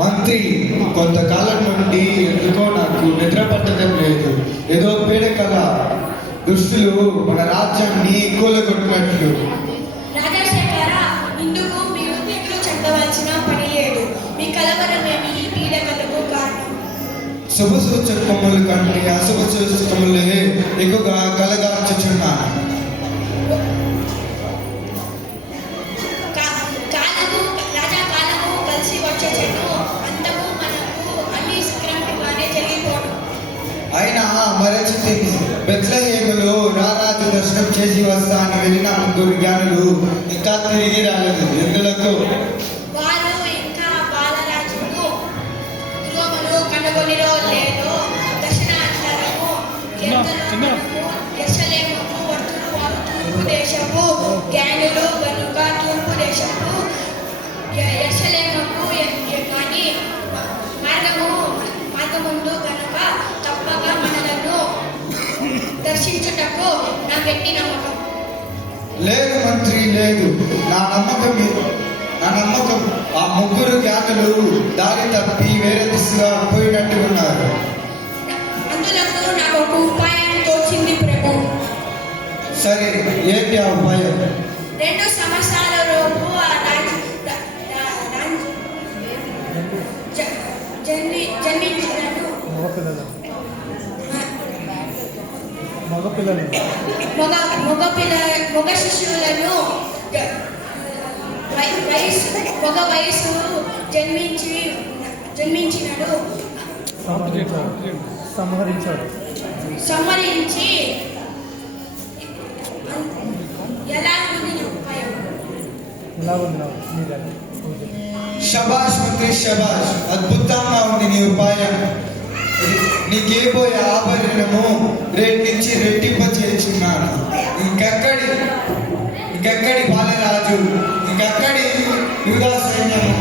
మంత్రి, కొంతకాలం నుండి ఎందుకో నాకు నిద్ర పట్టడం లేదు. ఏదో పీడకల దుష్టులు మన రాజ్యాన్ని కూలగొట్టినట్లు. రాజశేఖర, ఇందుకు మీరు దిగులు చెందవలసిన పని లేదు. మీ కలవరమేమి ఈ పీడకలకు కారణం. శుభ సూచకముల కంటే అశుభ సూచకములే ఎక్కువగా కలగార్చుచున్నాను. రాజాకాలము కలిసి వచ్చేచెను, అంతము మనకు అన్ని సక్రమంగానే జరిగిపోను. అయినా మరచితిని, బెత్లెహేములో రారాజు దర్శనం చేసి వస్తా అని వెళ్ళిన ముగ్గురు జ్ఞానులు ఇంకా తిరిగి రాలేదు. ఎందులకు? వారు ఇంకా బాలరాజును దుర్గమును కనుగొనిరో లేదో దర్శనాంతరము యెరూషలేముకు వచ్చును. వారు తూర్పు దేశపు జ్ఞానులు గనుక తూర్పు దేశపు యెరూషలేముకు కానీ మార్గముందు గనుక తప్పక మనలను దర్శించుటకు నా గట్టి నమ్మకం. లేదు మంత్రి, లేదు. నా నమ్మకం ఆ ముగ్గురు జ్ఞానులు దారి తప్పి వేరే దిశగా పోయినట్టు ఉన్నారు. అందులకు నాకు ఒక ఉపాయం తోచింది ప్రభు. సరే, ఏంటి ఆ ఉపాయం? 2 సంవత్సరాలలోపు జన్మించినను మగ శిశువులను మగ వయసు జన్మించినడు సంహరించి ఎలా ఉంది ఉపాయం? శబాష్ మంత్రి, శబాష్. అద్భుతంగా ఉంది నీ ఉపాయం. నీకేపోయే ఆభరణము రేటి నుంచి రెట్టింప చేస్తున్నాను. ఇంకెక్కడి బాలరాజు, ఇంకెక్కడి యూదా సైన్యము.